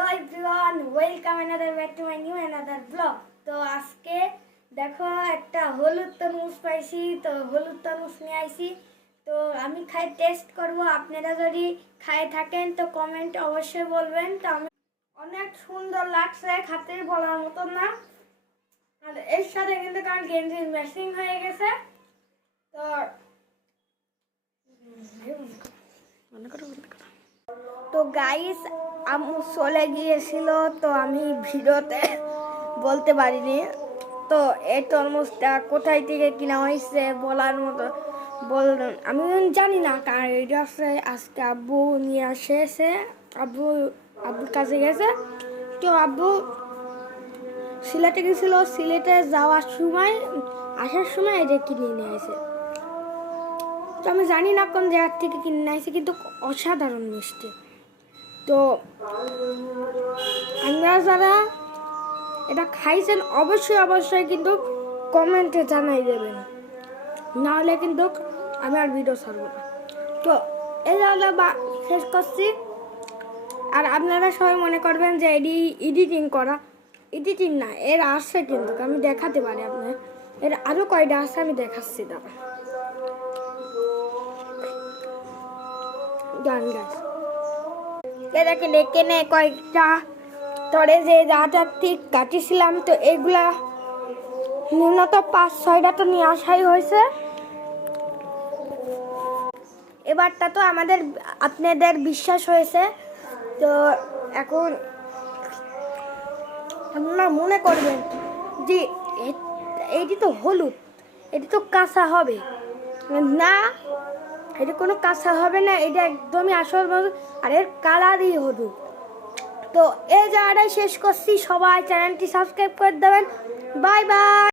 Hello everyone, welcome another back to my new another blog. তো আজকে দেখো একটা হলুদ তরমুজ পাইছি, তো হলুদ তরমুজ নিয়ে আইছি। তো আমি খাই টেস্ট করব, আপনারা যদি খাই থাকেন তো কমেন্ট অবশ্যই বলবেন। তো আমি অনেক সুন্দর লাগছে, খাতে বলার মতন না। আর এর সাথে কিন্তু কারণ গেঞ্জির ম্যাচিং হয়ে গেছে। তো তো গাইস আম্মু চলে গিয়েছিল, তো আমি ভিডিওতে বলতে পারিনি। তো এই তরমুজটা কোথায় থেকে কিনা হয়েছে বলার মতো আমি জানি না, কারণ এটা হচ্ছে আজকে আব্বু নিয়ে এসেছে। আব্বুর কাছে গেছে। তো আব্বু সিলেটে গেছিল, সিলেটে যাওয়ার সময় আসার সময় এটা কিনে নিয়ে আসে। তো আমি জানি না কোন জায়গার থেকে কিনে নিয়ে আসে, কিন্তু অসাধারণ মিষ্টি। তো আপনারা যারা এটা খাইছেন অবশ্যই কিন্তু কমেন্টে জানাই দেবেন, নাহলে কিন্তু আমি আর ভিডিও ছাড়বো না। তো এই তাহলে শেষ করছি। আর আপনারা সবাই মনে করবেন যে এডিটিং করা, এডিটিং না, এর আসছে কিন্তু আমি দেখাতে পারি আপনার। এর আরও কয়টা আছে আমি দেখাচ্ছি। দাঁড়া গান গাছ এটাকে ডেকে নে কয়েকটা তরে যে রাজার ঠিক কাটিয়েছিলাম। তো এগুলা ন্যূনত 5-6টা তো নিয়ে আসাই হয়েছে। এবারটা তো আপনাদের বিশ্বাস হয়েছে। তো এখন আপনারা মনে করবেন যে এটি তো হলুদ, এটি তো কাঁচা হবে না। এটা কোনো কাঁচা হবে না, এটা একদমই আসল মতো। আর এর কালারই হলুদ। তো এই জায়গাটাই শেষ করছি। সবাই চ্যানেলটি সাবস্ক্রাইব করে দেবেন। Bye bye.